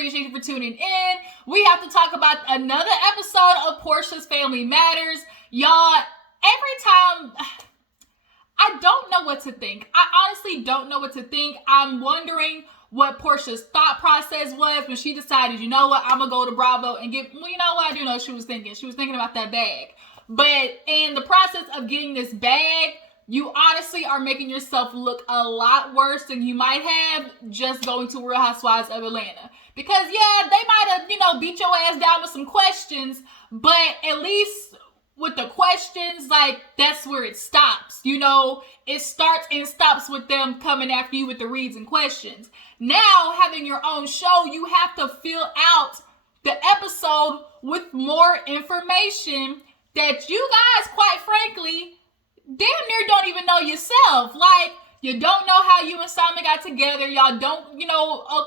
appreciate you for tuning in. We have to talk about another episode of Porsha's Family Matters. Y'all, every time, I don't know what to think. I honestly don't know what to think. I'm wondering what Porsha's thought process was when she decided, you know what, I'm going to go to Bravo and get, well, you know what, I do know what she was thinking. She was thinking about that bag. But in the process of getting this bag, you honestly are making yourself look a lot worse than you might have just going to Real Housewives of Atlanta. Because, yeah, they might have, beat your ass down with some questions, but at least with the questions, like, that's where it stops. It starts and stops with them coming after you with the reads and questions. Now, having your own show, you have to fill out the episode with more information that you guys, quite frankly, damn near don't even know yourself. Like, you don't know how you and Simon got together. Y'all don't,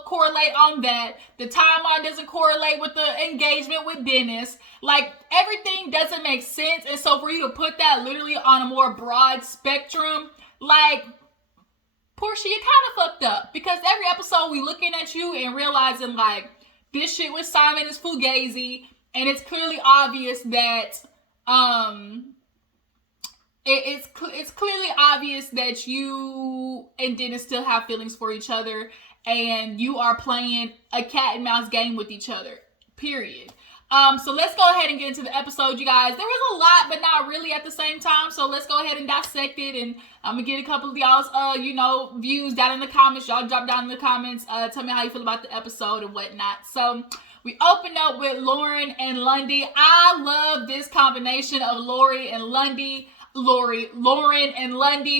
correlate on that. The timeline doesn't correlate with the engagement with Dennis. Like, everything doesn't make sense. And so for you to put that literally on a more broad spectrum, like, Porsha, you kind of fucked up. Because every episode we looking at you and realizing, like, this shit with Simon is fugazi. And it's clearly obvious that, It's clearly obvious that you and Dennis still have feelings for each other, and you are playing a cat and mouse game with each other, period. So let's go ahead and get into the episode, you guys. There was a lot, but not really at the same time, so let's go ahead and dissect it, and I'm gonna get a couple of y'all's, views down in the comments. Y'all drop down in the comments, tell me how you feel about the episode and whatnot. So we open up with Lauren and Londie. I love this combination of Lauren and Londie,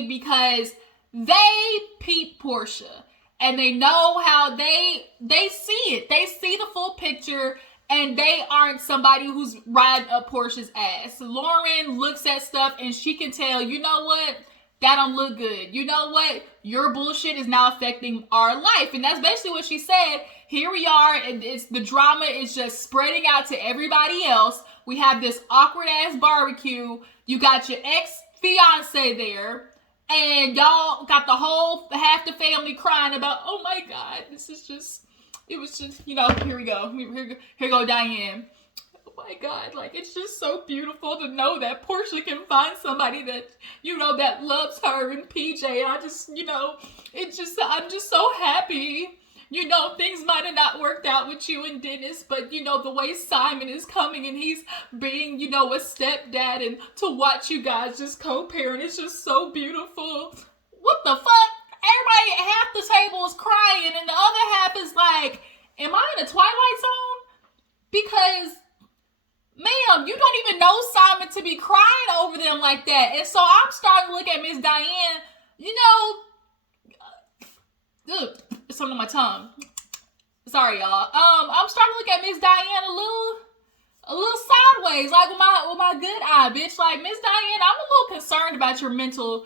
because they peep Porsha and they know how they see it. They see the full picture and they aren't somebody who's riding up Porsha's ass. Lauren looks at stuff and she can tell, you know what? That don't look good. You know what? Your bullshit is now affecting our life. And that's basically what she said. Here we are, and the drama is just spreading out to everybody else. We have this awkward ass barbecue. You got your ex-fiance there, and y'all got half the family crying about, oh my God, it was just, here we go. Here go Diane. Oh my God, like, it's just so beautiful to know that Porsha can find somebody that, that loves her and PJ. I just, I'm just so happy. Things might have not worked out with you and Dennis, but, the way Simon is coming and he's being, a stepdad, and to watch you guys just co-parent, it's just so beautiful. What the fuck? Everybody at half the table is crying and the other half is like, am I in a Twilight Zone? Because, ma'am, you don't even know Simon to be crying over them like that. And so I'm starting to look at Miss Diane, it's something on my tongue. Sorry, y'all. I'm starting to look at Miss Diane a little sideways, like with my good eye, bitch. Like, Miss Diane, I'm a little concerned about your mental,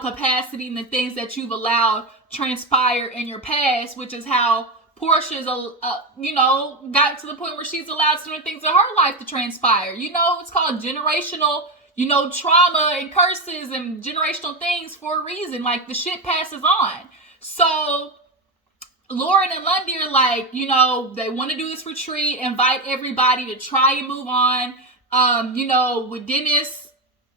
capacity and the things that you've allowed transpire in your past, which is how Porsha's, gotten to the point where she's allowed certain things in her life to transpire. It's called generational, trauma and curses and generational things for a reason. Like, the shit passes on. So Lauren and Londie are like, they want to do this retreat, invite everybody to try and move on. With Dennis,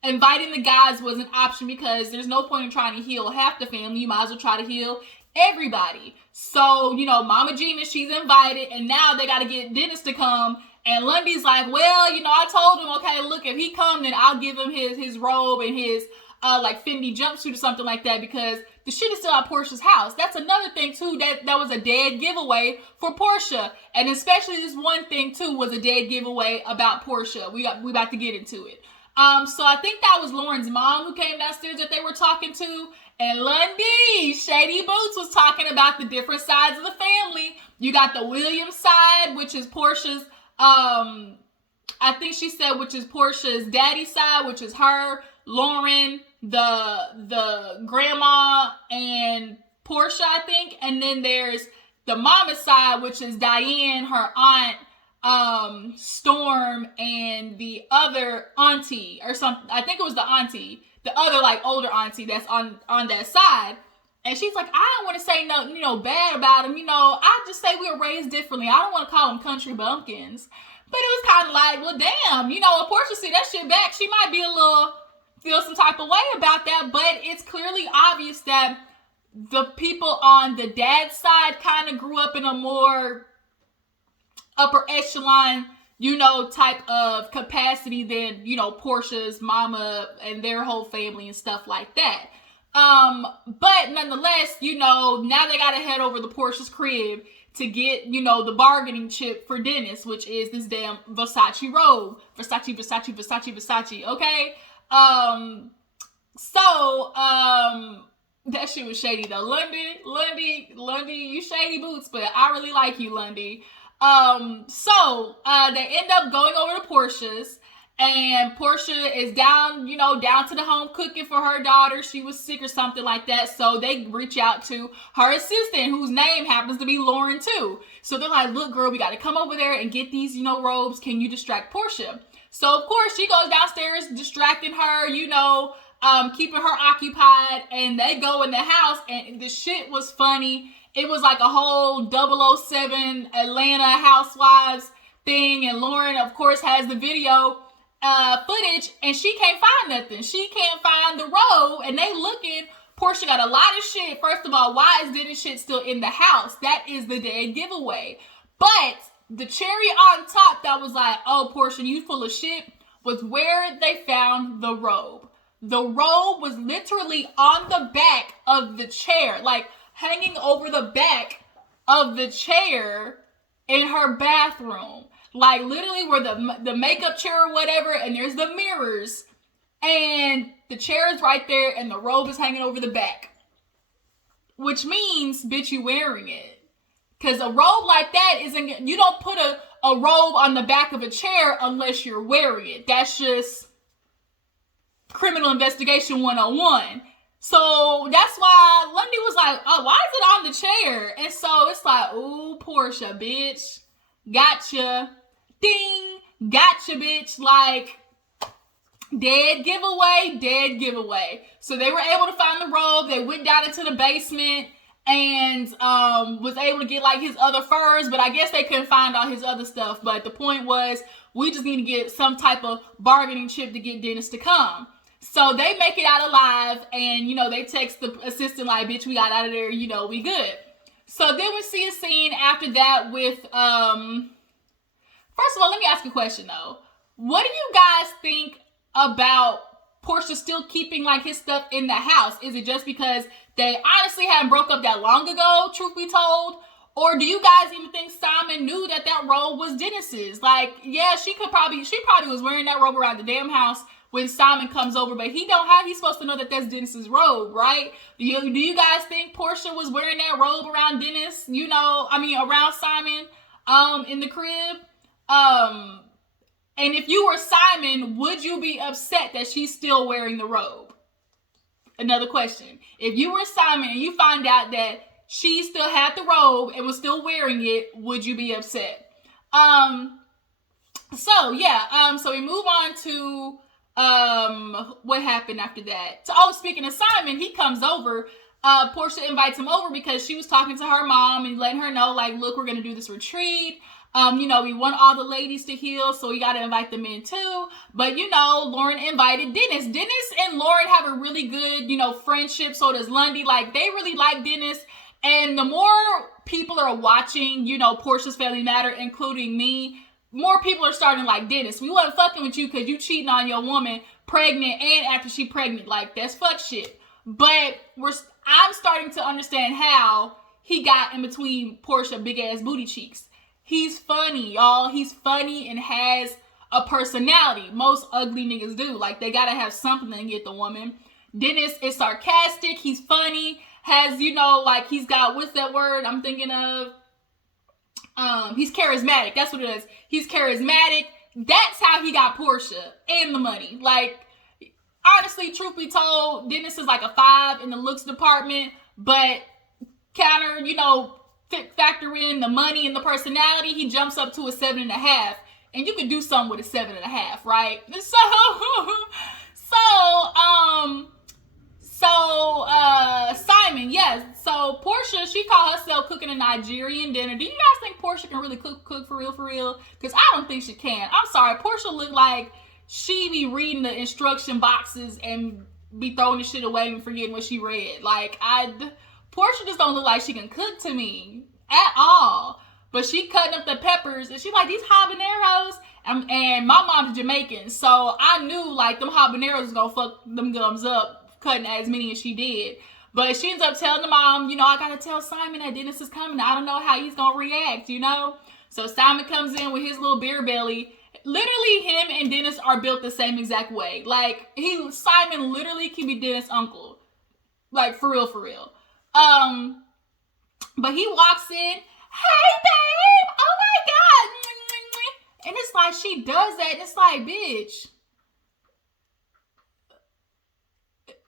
inviting the guys was an option because there's no point in trying to heal half the family. You might as well try to heal everybody. So, Mama Gina, she's invited, and now they got to get Dennis to come. And Londie's like, well, I told him, okay, look, if he come, then I'll give him his robe and his Fendi jumpsuit or something like that, because the shit is still at Porsha's house. That's another thing too, that was a dead giveaway for Porsha. And especially this one thing too was a dead giveaway about Porsha. We about to get into it. So I think that was Lauren's mom who came downstairs that they were talking to. And Londie, Shady Boots, was talking about the different sides of the family. You got the Williams side, which is Porsha's, I think she said, which is Porsha's daddy side, which is her, Lauren, the grandma, and Porsha, I think. And then there's the mama side, which is Diane, her aunt, Storm, and the other auntie or something. I think it was the auntie, the other older auntie that's on that side. And she's like, I don't want to say no, bad about him. I just say we were raised differently. I don't want to call them country bumpkins. But it was kind of like, well, damn, if Porsha see that shit back, she might be feel some type of way about that. But it's clearly obvious that the people on the dad's side kind of grew up in a more upper echelon, type of capacity than, Porsha's mama and their whole family and stuff like that. But nonetheless, now they gotta head over to Porsha's crib to get, the bargaining chip for Dennis, which is this damn Versace robe. Versace, okay? That shit was shady though. Londie, you shady boots, but I really like you, Londie. They end up going over to Porsha's, and Porsha is down to the home cooking for her daughter. She was sick or something like that. So they reach out to her assistant, whose name happens to be Lauren too. So they're like, look, girl, we got to come over there and get these, robes. Can you distract Porsha? So of course she goes downstairs, distracting her, keeping her occupied, and they go in the house, and the shit was funny. It was like a whole 007 Atlanta Housewives thing, and Lauren, of course, has the video footage, and she can't find nothing. She can't find the robe, and they looking. Porsha got a lot of shit. First of all, why is Dennis shit still in the house? That is the dead giveaway. But the cherry on top that was like, oh, Porsha, you full of shit, was where they found the robe. The robe was literally on the back of the chair, like hanging over the back of the chair in her bathroom. Like literally where the makeup chair or whatever, and there's the mirrors, and the chair is right there, and the robe is hanging over the back. Which means, bitch, you wearing it. Because a robe like that you don't put a robe on the back of a chair unless you're wearing it. That's just criminal investigation 101. So that's why Londie was like, oh, why is it on the chair? And so it's like, ooh, Porsha, bitch. Gotcha. Ding. Gotcha, bitch. Like, dead giveaway. So they were able to find the robe. They went down into the basement and was able to get like his other furs, but I guess they couldn't find all his other stuff. But the point was, we just need to get some type of bargaining chip to get Dennis to come. So they make it out alive, and, they text the assistant like, bitch, we got out of there, we good. So then we see a scene after that with, first of all, let me ask a question, though. What do you guys think about Porsha still keeping, like, his stuff in the house? Is it just because they honestly hadn't broke up that long ago, truth be told? Or do you guys even think Simon knew that robe was Dennis's? Like, yeah, she probably was wearing that robe around the damn house when Simon comes over, but he's supposed to know that that's Dennis's robe, right? Do you guys think Porsha was wearing that robe around Dennis, around Simon, in the crib? And if you were Simon, would you be upset that she's still wearing the robe? Another question. If you were Simon and you find out that she still had the robe and was still wearing it, would you be upset? So we move on to what happened after that. So, speaking of Simon, he comes over. Porsha invites him over because she was talking to her mom and letting her know, like, look, we're gonna do this retreat. We want all the ladies to heal, so we gotta invite them in too. But Lauren invited Dennis. Dennis and Lauren have a really good, friendship. So does Londie. Like, they really like Dennis. And the more people are watching, Porsha's Family Matter, including me, more people are starting like, Dennis, we wasn't fucking with you because you cheating on your woman pregnant and after she pregnant. Like, that's fuck shit. But I'm starting to understand how he got in between Porsha big ass booty cheeks. He's funny, y'all. He's funny and has a personality. Most ugly niggas do. Like, they gotta have something to get the woman. Dennis is sarcastic. He's funny. Has, he's got, what's that word I'm thinking of? He's charismatic. That's what it is. He's charismatic. That's how he got Porsha and the money. Like, honestly, truth be told, Dennis is like a 5 in the looks department, but factor in the money and the personality, he jumps up to a 7.5, and you can do something with a 7.5, right? So Simon, yes, Porsha, she called herself cooking a Nigerian dinner. Do you guys think Porsha can really cook for real, for real? Because I don't think she can. I'm sorry, Porsha looked like she be reading the instruction boxes and be throwing the shit away and forgetting what she read. Like, Porsha just don't look like she can cook to me at all. But she cutting up the peppers, and she like, these habaneros, and my mom's Jamaican, so I knew like them habaneros was gonna fuck them gums up, cutting as many as she did. But she ends up telling the mom, you know, I gotta tell Simon that Dennis is coming. I don't know how he's gonna react, you know? So Simon comes in with his little beer belly. Literally, him and Dennis are built the same exact way. Like, Simon literally can be Dennis' uncle. Like, for real, for real. But he walks in, hey, babe, oh my God. And it's like, she does that, and it's like, bitch.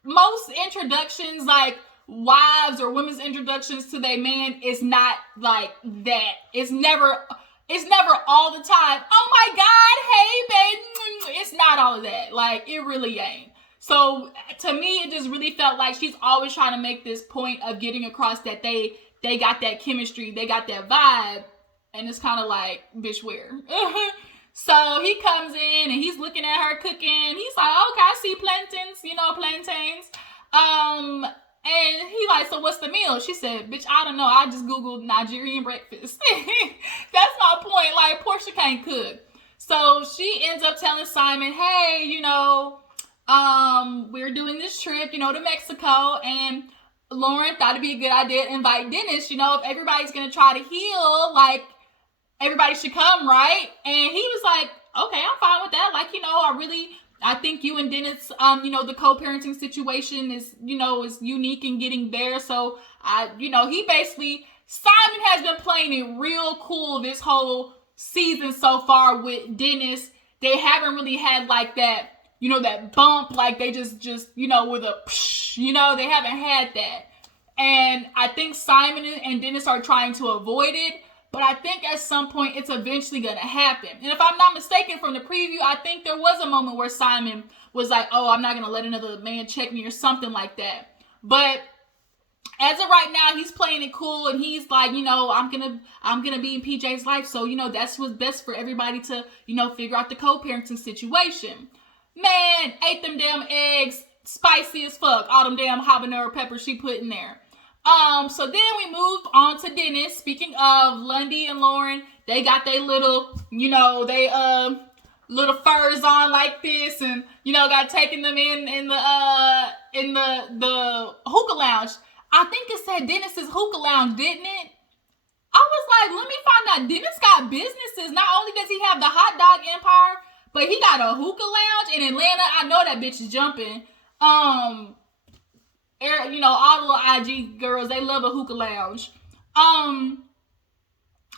Most introductions, like wives or women's introductions to their man, is not like that. It's never all the time. Oh my God, hey babe. It's not all of that. Like, it really ain't. So to me, it just really felt like she's always trying to make this point of getting across that they got that chemistry, they got that vibe, and it's kind of like, bitch, where? So he comes in and he's looking at her cooking. He's like, okay, I see plantains. And he like, so what's the meal? She said, bitch, I don't know. I just Googled Nigerian breakfast. That's my point. Like, Porsha can't cook. So she ends up telling Simon, hey, you know, we're doing this trip, you know, to Mexico. And Lauren thought it'd be a good idea to invite Dennis. You know, if everybody's going to try to heal, like, everybody should come, right? And he was like, okay, I'm fine with that. Like, you know, I think you and Dennis, you know, the co-parenting situation is, you know, is unique in getting there. So he basically, Simon has been playing it real cool this whole season so far with Dennis. They haven't really had like that, you know, that bump, like they just, you know, with a, you know, they haven't had that. And I think Simon and Dennis are trying to avoid it. But I think at some point it's eventually going to happen. And if I'm not mistaken from the preview, I think there was a moment where Simon was like, oh, I'm not going to let another man check me or something like that. But as of right now, he's playing it cool. And he's like, you know, I'm going to be in PJ's life. So, you know, that's what's best for everybody to, you know, figure out the co-parenting situation. Man, ate them damn eggs. Spicy as fuck. All them damn habanero peppers she put in there. So then we moved on to Dennis. Speaking of Londie and Lauren, they got their little, you know, they little furs on like this, and you know, got taking them in the hookah lounge. I think it said Dennis's hookah lounge, didn't it? I was like, let me find out. Dennis got businesses. Not only does he have the hot dog empire, but he got a hookah lounge in Atlanta. I know that bitch is jumping. You know, all the little IG girls, they love a hookah lounge. But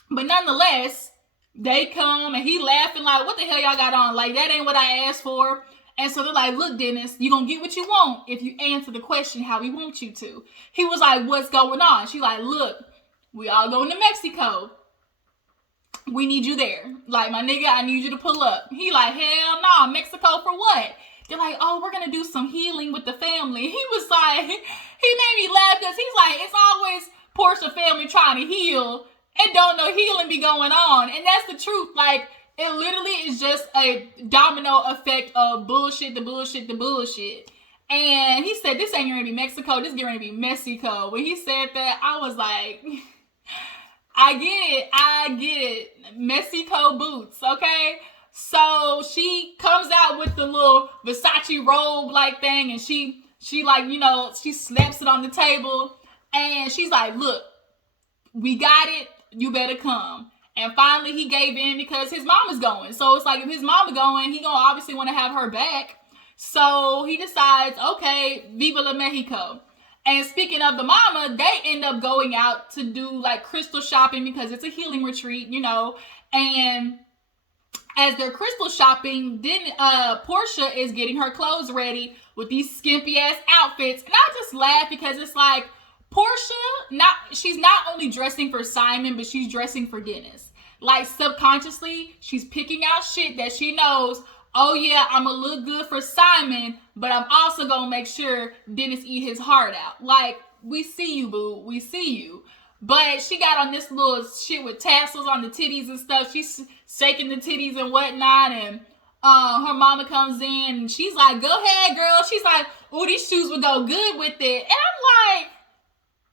nonetheless, they come and he laughing like, what the hell y'all got on? Like, that ain't what I asked for. And so they're like, look, Dennis, you gonna get what you want if you answer the question how we want you to. He was like, what's going on? She like, look, we all going to Mexico. We need you there. Like, my nigga, I need you to pull up. He like, hell no, Mexico for what? They're like, oh, we're going to do some healing with the family. He was like, he made me laugh because he's like, it's always Porsha family trying to heal and don't know healing be going on. And that's the truth. Like, it literally is just a domino effect of bullshit, the bullshit. And he said, this ain't going to be Mexico. This is going to be Mexico. When he said that, I was like, I get it. Mexico boots, okay? So she comes out with the little Versace robe like thing, and she like, you know, she slaps it on the table, and she's like, look, we got it, you better come. And finally he gave in because his mama's going. So it's like, if his mama going, he gonna obviously want to have her back. So he decides, okay, Viva la Mexico. And speaking of the mama, they end up going out to do like crystal shopping because it's a healing retreat, you know, and as they're crystal shopping, then Porsha is getting her clothes ready with these skimpy ass outfits. And I just laugh because it's like, Porsha, she's not only dressing for Simon, but she's dressing for Dennis. Like, subconsciously, she's picking out shit that she knows, oh yeah, I'm gonna look good for Simon, but I'm also gonna make sure Dennis eat his heart out. Like, we see you, boo. We see you. But she got on this little shit with tassels on the titties and stuff. She's shaking the titties and whatnot. And her mama comes in and she's like, go ahead, girl. She's like, oh, these shoes would go good with it. And I'm like,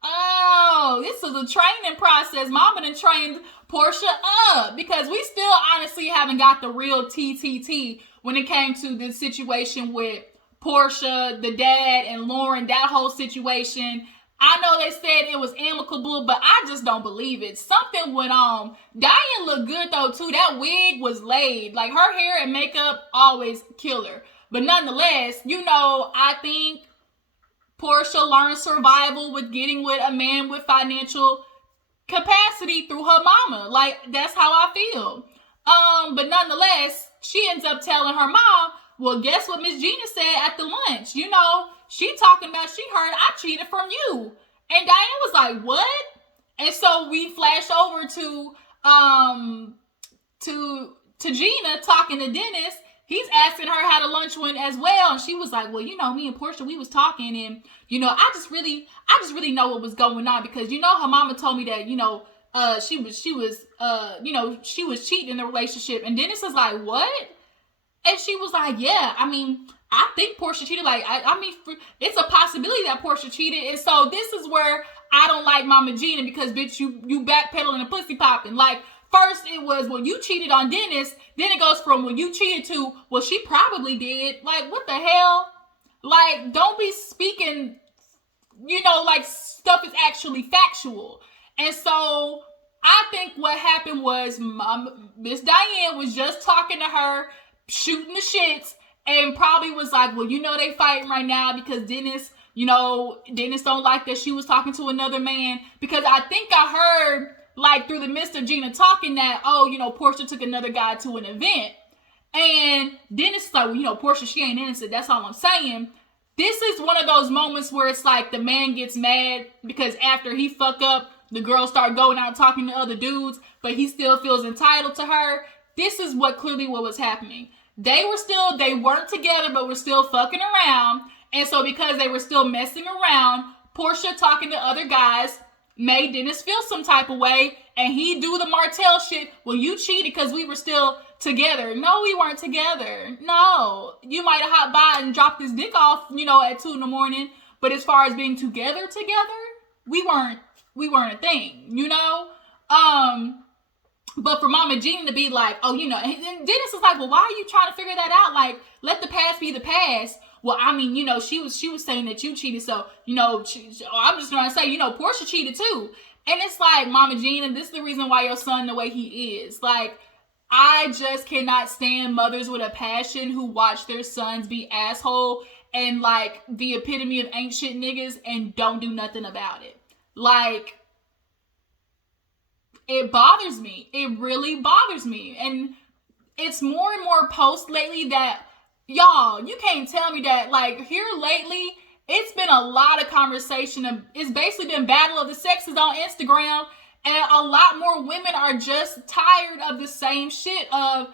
oh, this is a training process. Mama done trained Porsha up, because we still honestly haven't got the real TTT when it came to the situation with Porsha, the dad, and Lauren, that whole situation. I know they said it was amicable, but I just don't believe it. Something went on. Diane looked good though too. That wig was laid. Like, her hair and makeup always kill her. But nonetheless, you know, I think Porsha learned survival with getting with a man with financial capacity through her mama. Like, that's how I feel. But nonetheless, she ends up telling her mom, well, guess what Miss Gina said at the lunch? You know, she talking about, she heard I cheated from you. And Diane was like, what? And so we flash over to Gina talking to Dennis. He's asking her how the lunch went as well. And she was like, well, you know, me and Porsha, we was talking, and, you know, I just really know what was going on, because, you know, her mama told me that, you know, she was cheating in the relationship. And Dennis was like, what? And she was like, yeah, I mean, I think Porsha cheated. Like, I mean, it's a possibility that Porsha cheated. And so this is where I don't like Mama Gina, because, bitch, you backpedaling and pussy popping. Like, first it was, well, you cheated on Dennis. Then it goes from, well, you cheated to, well, she probably did. Like, what the hell? Like, don't be speaking, you know, like stuff is actually factual. And so I think what happened was Miss Diane was just talking to her, shooting the shits, and probably was like, well, you know, they fighting right now because Dennis don't like that she was talking to another man. Because I think I heard, like, through the midst of Gina talking that, oh, you know, Porsha took another guy to an event. And Dennis is like, well, you know, Porsha, she ain't innocent. That's all I'm saying. This is one of those moments where it's like the man gets mad because after he fuck up, the girls start going out talking to other dudes, but he still feels entitled to her. This is what was happening. They weren't together, but were still fucking around. And so because they were still messing around, Porsha talking to other guys made Dennis feel some type of way, and he do the Martell shit. Well, you cheated because we were still together. No, we weren't together. No, you might have hopped by and dropped his dick off, you know, at 2 a.m. But as far as being together, we weren't a thing, you know? But for Mama Gina to be like, oh, you know, and Dennis is like, well, why are you trying to figure that out? Like, let the past be the past. Well, I mean, you know, she was saying that you cheated, so, you know, I'm just going to say, you know, Porsha cheated too. And it's like, Mama Gina, this is the reason why your son the way he is. Like, I just cannot stand mothers with a passion who watch their sons be asshole and, like, the epitome of ain't shit niggas and don't do nothing about it. Like, it bothers me. It really bothers me. And it's more and more posts lately that, y'all, you can't tell me that, like, here lately, it's been a lot of conversation. It's basically been battle of the sexes on Instagram, and a lot more women are just tired of the same shit of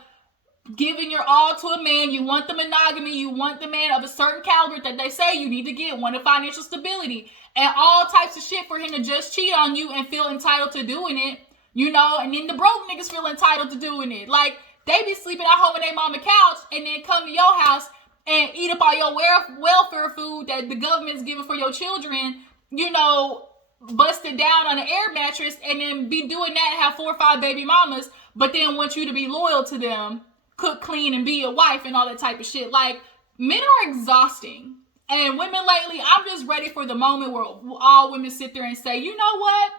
giving your all to a man. You want the monogamy. You want the man of a certain caliber that they say you need to get, one of financial stability, and all types of shit for him to just cheat on you and feel entitled to doing it, you know, and then the broke niggas feel entitled to doing it. Like, they be sleeping at home on their mama couch and then come to your house and eat up all your welfare food that the government's giving for your children, you know, busted down on an air mattress, and then be doing that and have 4 or 5 baby mamas, but then want you to be loyal to them, cook, clean, and be a wife and all that type of shit. Like, men are exhausting. And women lately, I'm just ready for the moment where all women sit there and say, you know what?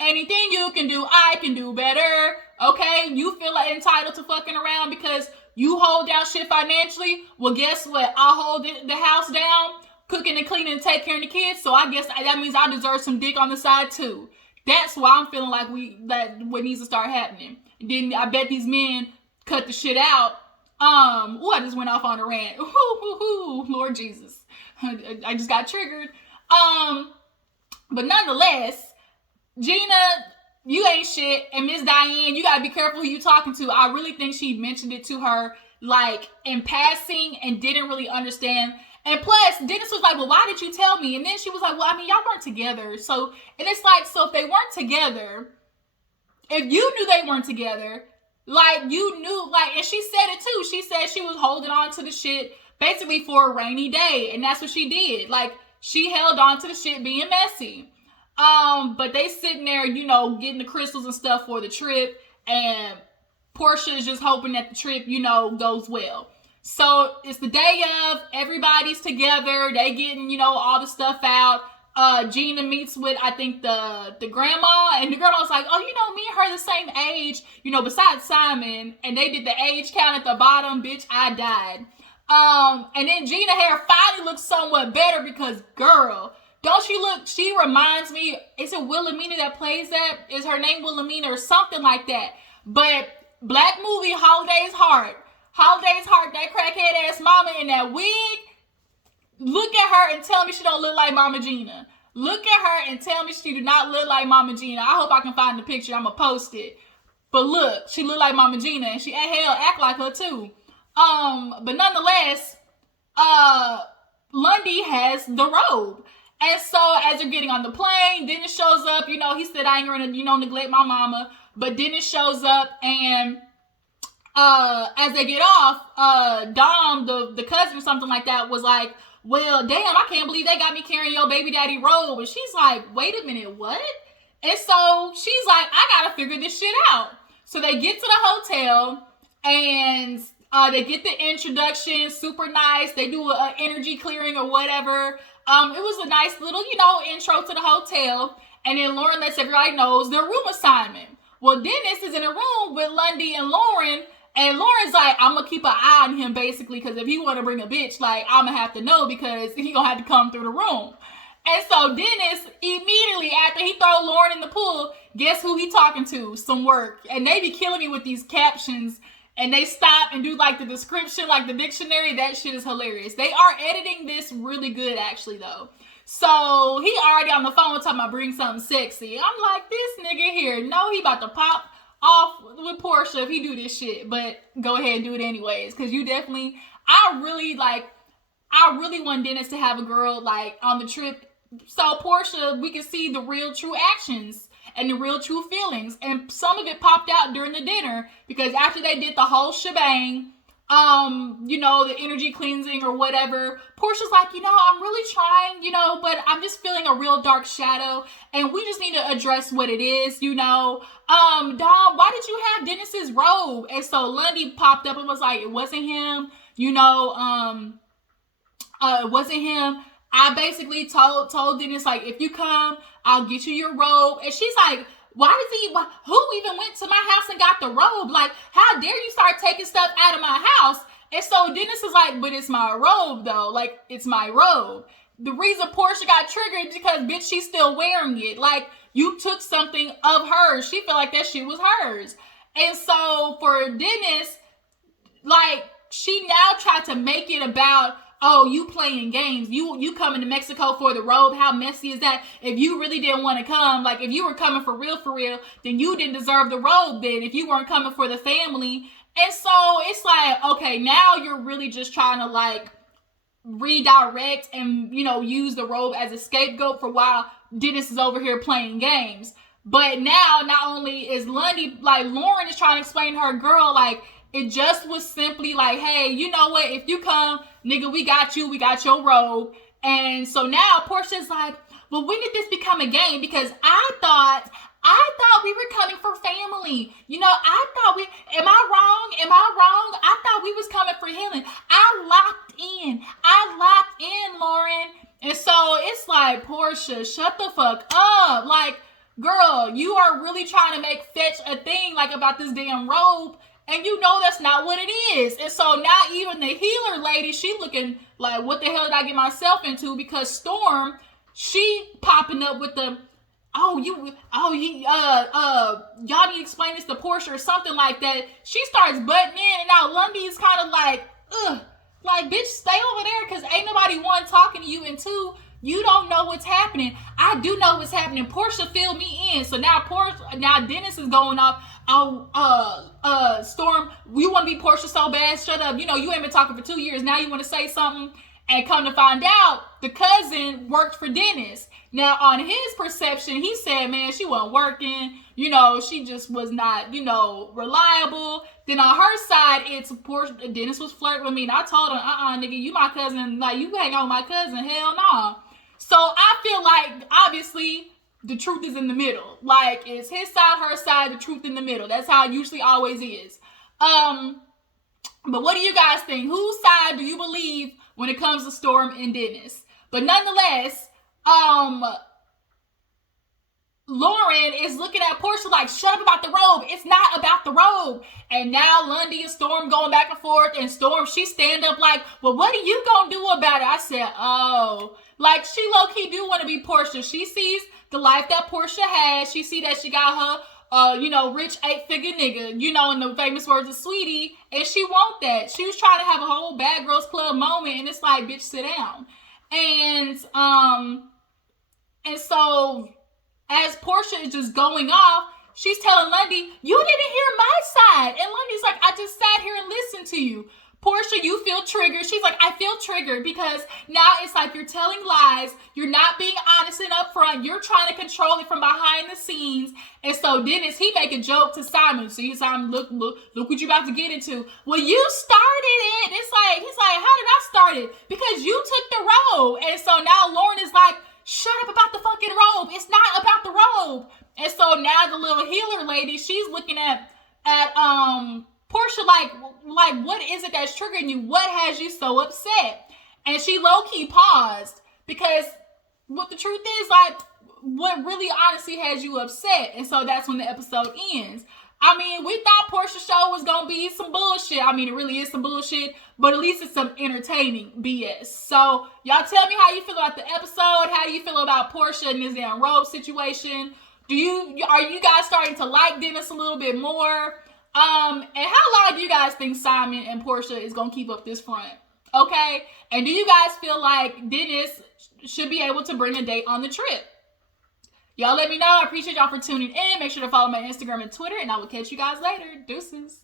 Anything you can do, I can do better. Okay? You feel like entitled to fucking around because you hold down shit financially. Well, guess what? I'll hold the house down, cooking and cleaning and take care of the kids. So I guess that means I deserve some dick on the side too. That's why I'm feeling like what needs to start happening. And then I bet these men cut the shit out. I just went off on a rant. Lord Jesus. I just got triggered. But nonetheless, Gina, you ain't shit. And Miss Diane, you gotta be careful who you talking to. I really think she mentioned it to her, like, in passing and didn't really understand. And plus, Dennis was like, well, why did you tell me? And then she was like, well, I mean, y'all weren't together. So, and it's like, so if they weren't together, if you knew they weren't together, like, you knew, like, and she said it too. She said she was holding on to the shit basically for a rainy day. And that's what she did. Like, she held on to the shit being messy. But they sitting there, you know, getting the crystals and stuff for the trip. And Porsha is just hoping that the trip, you know, goes well. So it's the day of, everybody's together, they getting, you know, all the stuff out. Gina meets with, I think, the grandma, and the grandma's like, oh, you know, me and her the same age, you know, besides Simon, and they did the age count at the bottom, bitch, I died. And then Gina hair finally looks somewhat better because, girl, don't she look, she reminds me, is it Wilhelmina that plays that? Is her name Wilhelmina or something like that? But black movie, Holiday's Heart, that crackhead ass mama in that wig. Look at her and tell me she don't look like Mama Gina. Look at her and tell me she do not look like Mama Gina. I hope I can find the picture. I'm gonna post it. But look, she look like Mama Gina, and she act like her too. But nonetheless, Londie has the robe. And so as they're getting on the plane, Dennis shows up. You know, he said, I ain't gonna, you know, neglect my mama. But Dennis shows up, and as they get off, Dom, the cousin or something like that, was like, well, damn, I can't believe they got me carrying your baby daddy robe. And she's like, wait a minute, what? And so she's like, I gotta figure this shit out. So they get to the hotel, and they get the introduction, super nice. They do an energy clearing or whatever. It was a nice little, you know, intro to the hotel. And then Lauren lets everybody know their room assignment. Well, Dennis is in a room with Londie and Lauren. And Lauren's like, I'm going to keep an eye on him, basically, because if you want to bring a bitch, like, I'm going to have to know because he going to have to come through the room. And so Dennis, immediately after he throw Lauren in the pool, guess who he talking to? Some work. And they be killing me with these captions. And they stop and do, like, the description, like the dictionary. That shit is hilarious. They are editing this really good, actually, though. So he already on the phone talking about bring something sexy. I'm like, this nigga here, no, he about to pop off with Porsha if he do this shit, but go ahead and do it anyways, because you definitely, I really want Dennis to have a girl, like, on the trip, so Porsha, we can see the real true actions and the real true feelings, and some of it popped out during the dinner, because after they did the whole shebang, you know, the energy cleansing or whatever, Porsha's like, you know, I'm really trying, you know, but I'm just feeling a real dark shadow, and we just need to address what it is, you know. Dom, why did you have Dennis's robe? And so Londie popped up and was like, it wasn't him, you know, it wasn't him. I basically told Dennis, like, if you come, I'll get you your robe. And she's like, who even went to my house and got the robe? Like, how dare you start taking stuff out of my house? And so Dennis is like, but it's my robe though. Like, it's my robe. The reason Porsha got triggered is because, bitch, she's still wearing it. Like, you took something of hers. She felt like that shit was hers. And so for Dennis, like, she now tried to make it about, oh, you playing games. You coming to Mexico for the robe. How messy is that? If you really didn't want to come, like, if you were coming for real, then you didn't deserve the robe then, if you weren't coming for the family. And so it's like, okay, now you're really just trying to, like, redirect and, you know, use the robe as a scapegoat for while Dennis is over here playing games. But now, not only is Londie, like, Lauren is trying to explain to her girl, like, it just was simply like, hey, you know what? If you come, nigga, we got you. We got your robe. And so now Porsha's like, well, when did this become a game? Because I thought we were coming for family. You know, am I wrong? I thought we was coming for healing. I locked in, Lauren. And so it's like, Porsha, shut the fuck up. Like, girl, you are really trying to make fetch a thing, like, about this damn robe. And you know that's not what it is. And so now even the healer lady, she looking like, what the hell did I get myself into? Because Storm, she popping up with the, y'all need to explain this to Porsha or something like that. She starts butting in, and now Londie's kind of like, ugh, like, bitch, stay over there, because ain't nobody, one, talking to you, and two, you don't know what's happening. I do know what's happening. Porsha filled me in. So now Dennis is going off. Oh, Storm, you want to be Porsha so bad? Shut up. You know, you ain't been talking for 2 years. Now you want to say something. And come to find out, the cousin worked for Dennis. Now, on his perception, he said, man, she wasn't working. You know, she just was not, you know, reliable. Then on her side, it's Porsha. Dennis was flirting with me. And I told him, nigga, you my cousin. Like, you hang out with my cousin. Hell no. So I feel like, obviously, the truth is in the middle. Like, it's his side, her side, the truth in the middle. That's how it usually always is. But what do you guys think? Whose side do you believe when it comes to Storm and Dennis? But nonetheless, Lauren is looking at Porsha like, shut up about the robe. It's not about the robe. And now Londie and Storm going back and forth. And Storm, she stand up like, well, what are you going to do about it? I said, oh. Like, she low-key do want to be Porsha. She sees the life that Porsha has. She see that she got her rich 8-figure nigga, you know, in the famous words of Sweetie, and she want that. She was trying to have a whole Bad Girls Club moment, and it's like, bitch, sit down. And so as Porsha is just going off, she's telling Londie, you didn't hear my side. And Londie's like, I just sat here and listened to you. Porsha, you feel triggered. She's like, I feel triggered because now it's like you're telling lies. You're not being honest and upfront. You're trying to control it from behind the scenes. And so Dennis, he make a joke to Simon. So he's Simon, look what you about to get into. Well, you started it. It's like, he's like, how did I start it? Because you took the robe. And so now Lauren is like, shut up about the fucking robe. It's not about the robe. And so now the little healer lady, she's looking at Porsha like, what is it that's triggering you? What has you so upset? And she low-key paused because what the truth is, like, what really honestly has you upset? And so that's when the episode ends. I mean, we thought Porsha's show was going to be some bullshit. I mean, it really is some bullshit, but at least it's some entertaining BS. So y'all tell me how you feel about the episode. How do you feel about Porsha and this damn robe situation? Are you guys starting to like Dennis a little bit more? And how long do you guys think Simon and Porsha is gonna keep up this front? Okay? And do you guys feel like Dennis should be able to bring a date on the trip? Y'all let me know. I appreciate y'all for tuning in. Make sure to follow my Instagram and Twitter, and I will catch you guys later. Deuces.